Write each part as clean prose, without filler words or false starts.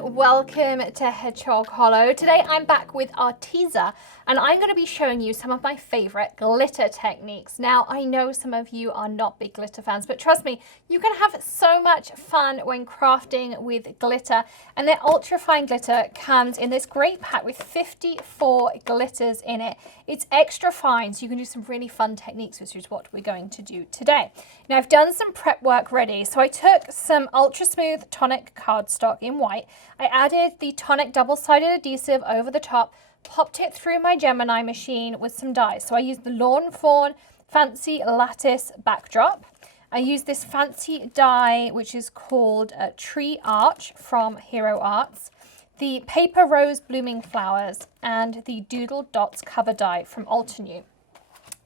everyone, welcome to Hedgehog Hollow. Today I'm back with our teaser and I'm going to be showing you some of my favorite glitter techniques. Now I know some of you are not big glitter fans, but trust me, you can have so much fun when crafting with glitter, and the ultra fine glitter comes in this great pack with 54 glitters in it. It's extra fine, so you can do some really fun techniques, which is what we're going to do today. Now I've done some prep work ready, so I took some ultra smooth tonic cardstock in white. I added the tonic double-sided adhesive over the top, popped it through my Gemini machine with some dyes. So I used the Lawn Fawn Fancy Lattice backdrop. I used this fancy die, which is called Tree Arch from Hero Arts, the Paper Rose Blooming Flowers, and the Doodled Dots cover die from Altenew.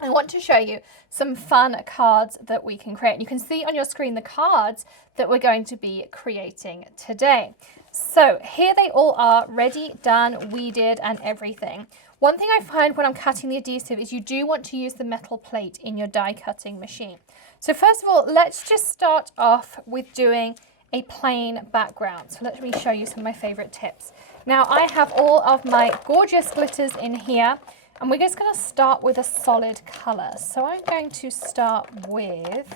I want to show you some fun cards that we can create. You can see on your screen the cards that we're going to be creating today. So here they all are, ready, done, weeded, and everything. One thing I find when I'm cutting the adhesive is you do want to use the metal plate in your die cutting machine. So first of all, let's just start off with doing a plain background. So let me show you some of my favorite tips. Now I have all of my gorgeous glitters in here, and we're just going to start with a solid color. So I'm going to start with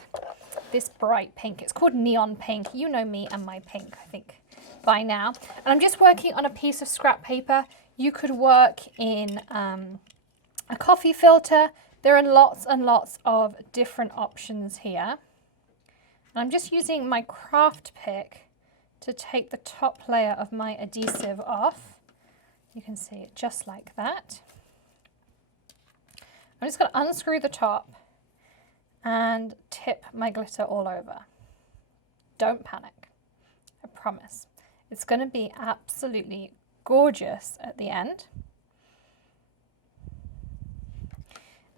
this bright pink. It's called neon pink. You know me and my pink, I think, by now. And I'm just working on a piece of scrap paper. You could work in a coffee filter. There are lots and lots of different options here. And I'm just using my craft pick to take the top layer of my adhesive off. You can see it just like that. I'm just going to unscrew the top and tip my glitter all over. Don't panic, I promise. It's going to be absolutely gorgeous at the end.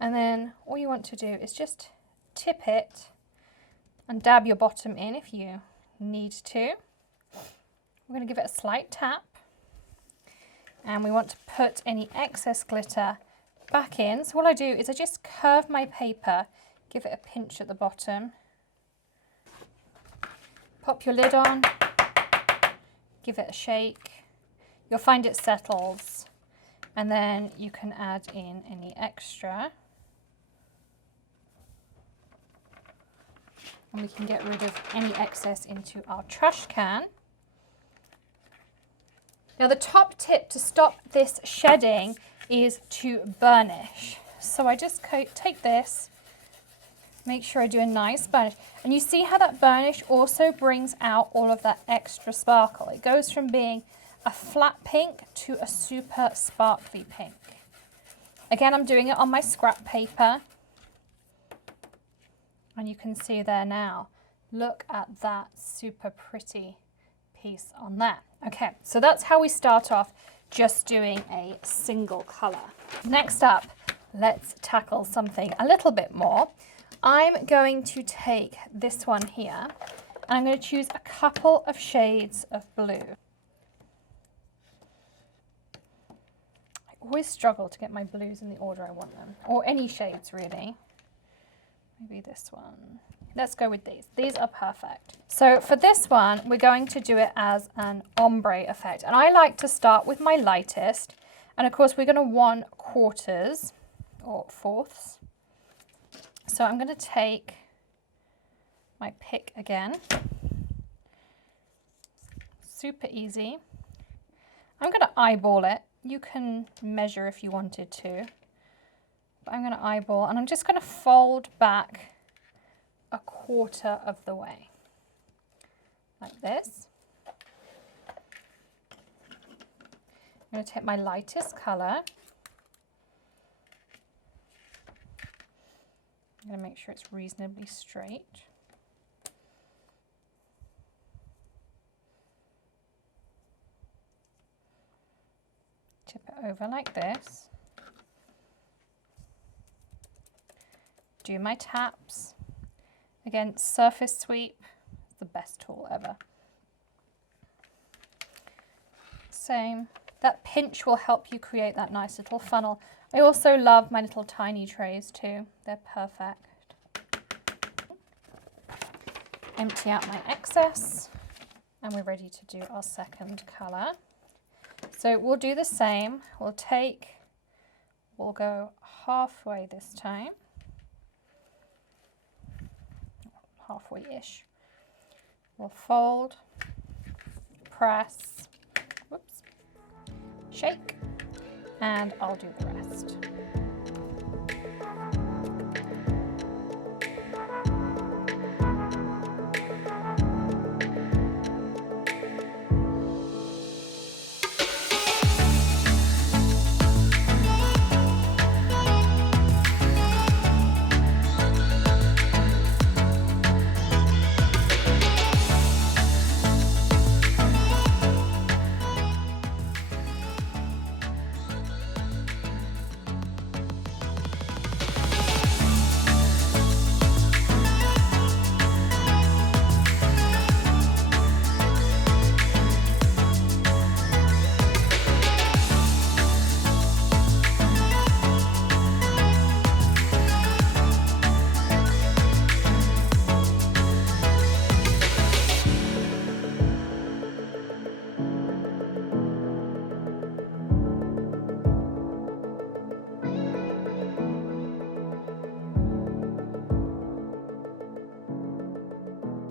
And then all you want to do is just tip it and dab your bottom in if you need to. We're going to give it a slight tap, and we want to put any excess glitter back in. So what I do is I just curve my paper, give it a pinch at the bottom, pop your lid on, give it a shake. You'll find it settles, and then you can add in any extra. And we can get rid of any excess into our trash can. Now the top tip to stop this shedding is to burnish. So I just take this, make sure I do a nice burnish. And you see how that burnish also brings out all of that extra sparkle. It goes from being a flat pink to a super sparkly pink. Again, I'm doing it on my scrap paper. And you can see there now, look at that super pretty piece on there. Okay, so that's how we start off, just doing a single color. Next up, let's tackle something a little bit more. I'm going to take this one here, and I'm going to choose a couple of shades of blue. I always struggle to get my blues in the order I want them, or any shades really. Maybe this one. Let's go with these. These are perfect. So for this one, we're going to do it as an ombre effect. And I like to start with my lightest. And of course, we're going to want quarters or fourths. So I'm going to take my pick again. Super easy. I'm going to eyeball it. You can measure if you wanted to. But I'm going to eyeball, and I'm just going to fold back a quarter of the way, like this. I'm going to take my lightest color. I'm going to make sure it's reasonably straight. Tip it over like this. Do my taps. Again, surface sweep is the best tool ever. Same. That pinch will help you create that nice little funnel. I also love my little tiny trays too. They're perfect. Empty out my excess. And we're ready to do our second colour. So we'll do the same. We'll go halfway this time. Halfway-ish. We'll fold, press, whoops, shake, and I'll do the rest.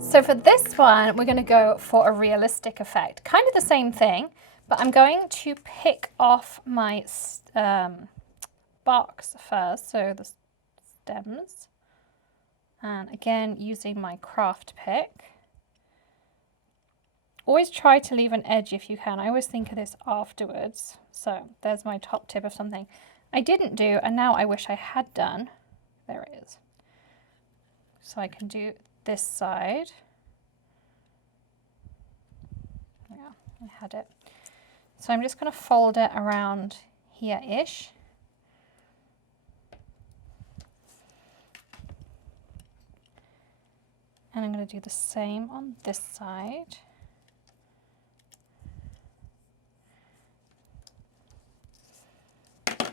So for this one, we're going to go for a realistic effect. Kind of the same thing, but I'm going to pick off my barks first, so the stems. And again, using my craft pick. Always try to leave an edge if you can. I always think of this afterwards. So there's my top tip of something I didn't do, and now I wish I had done. There it is. So I can do this side. Yeah, I had it. So I'm just going to fold it around here-ish. And I'm going to do the same on this side.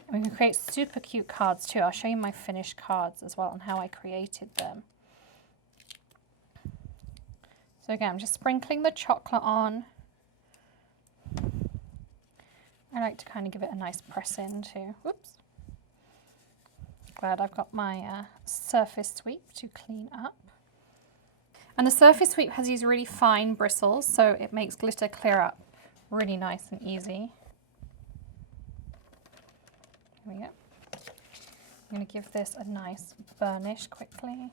And we can create super cute cards too. I'll show you my finished cards as well and how I created them. So again, I'm just sprinkling the chocolate on. I like to kind of give it a nice press in too. Whoops. Glad I've got my surface sweep to clean up. And the surface sweep has these really fine bristles, so it makes glitter clear up really nice and easy. Here we go. I'm going to give this a nice burnish quickly.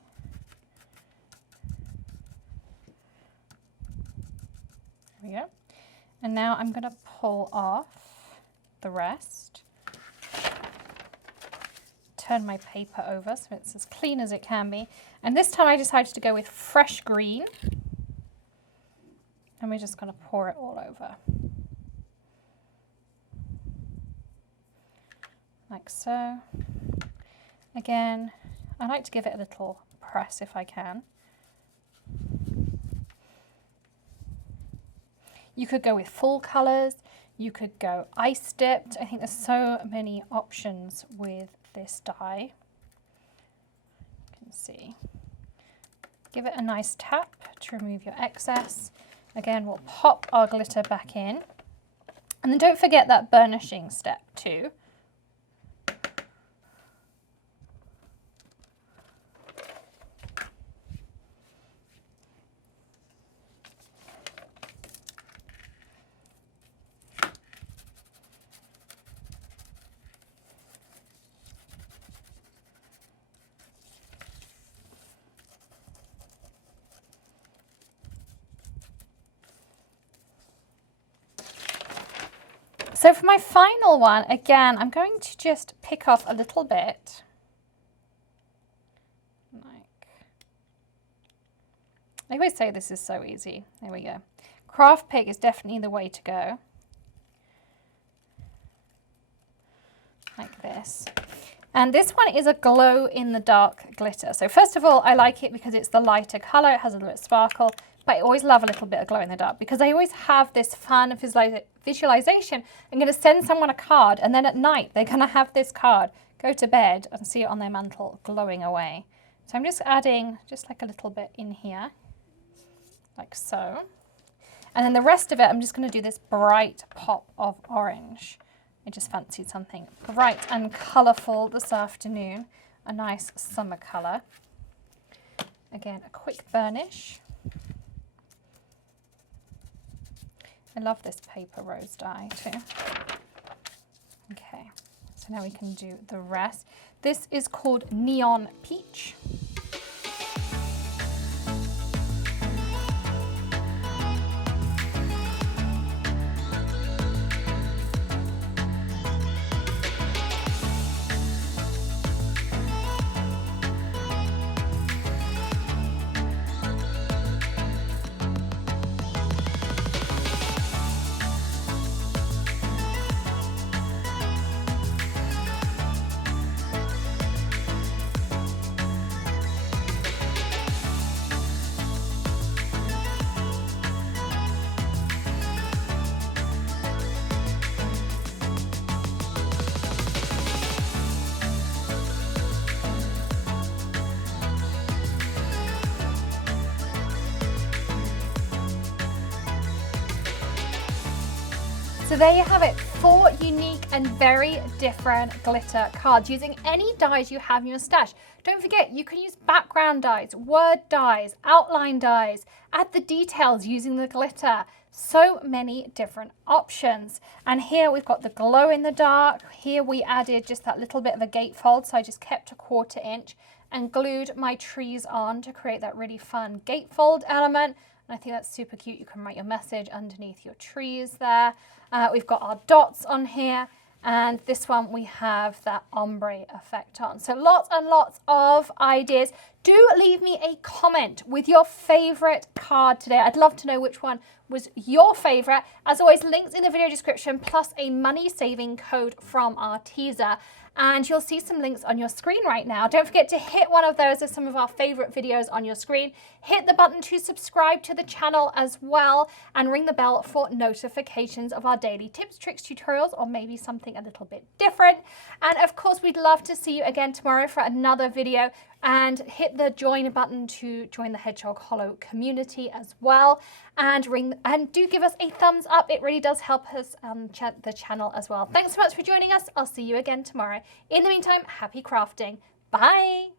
There we go. And now I'm going to pull off the rest. Turn my paper over so it's as clean as it can be. And this time I decided to go with fresh green. And we're just going to pour it all over. Like so. Again, I like to give it a little press if I can. You could go with full colours, you could go ice dipped. I think there's so many options with this dye. You can see. Give it a nice tap to remove your excess. Again, we'll pop our glitter back in. And then don't forget that burnishing step too. So for my final one, again, I'm going to just pick off a little bit. Like, I always say this is so easy. There we go. Craft pick is definitely the way to go. Like this. And this one is a glow in the dark glitter. So first of all, I like it because it's the lighter color. It has a little bit of sparkle. But I always love a little bit of glow in the dark because I always have this fun visualization. I'm going to send someone a card and then at night they're going to have this card, go to bed and see it on their mantle glowing away. So I'm just adding just like a little bit in here, like so. And then the rest of it, I'm just going to do this bright pop of orange. I just fancied something bright and colourful this afternoon. A nice summer colour. Again, a quick burnish. I love this paper rose dye too. Okay, so now we can do the rest. This is called Neon Peach. So there you have it, 4 unique and very different glitter cards using any dyes you have in your stash. Don't forget, you can use background dyes, word dyes, outline dyes, add the details using the glitter. So many different options. And here we've got the glow in the dark. Here we added just that little bit of a gatefold, so I just kept a 1/4 inch and glued my trees on to create that really fun gatefold element. And I think that's super cute. You can write your message underneath your trees there. We've got our dots on here. And this one we have that ombre effect on. So lots and lots of ideas. Do leave me a comment with your favorite card today. I'd love to know which one was your favorite. As always, links in the video description plus a money saving code from Arteza. And you'll see some links on your screen right now. Don't forget to hit one of those as some of our favorite videos on your screen. Hit the button to subscribe to the channel as well and ring the bell for notifications of our daily tips, tricks, tutorials, or maybe something a little bit different. And of course, we'd love to see you again tomorrow for another video, and hit the join button to join the Hedgehog Hollow community as well. And do give us a thumbs up. It really does help us the channel as well. Thanks so much for joining us. I'll see you again tomorrow. In the meantime, happy crafting. Bye.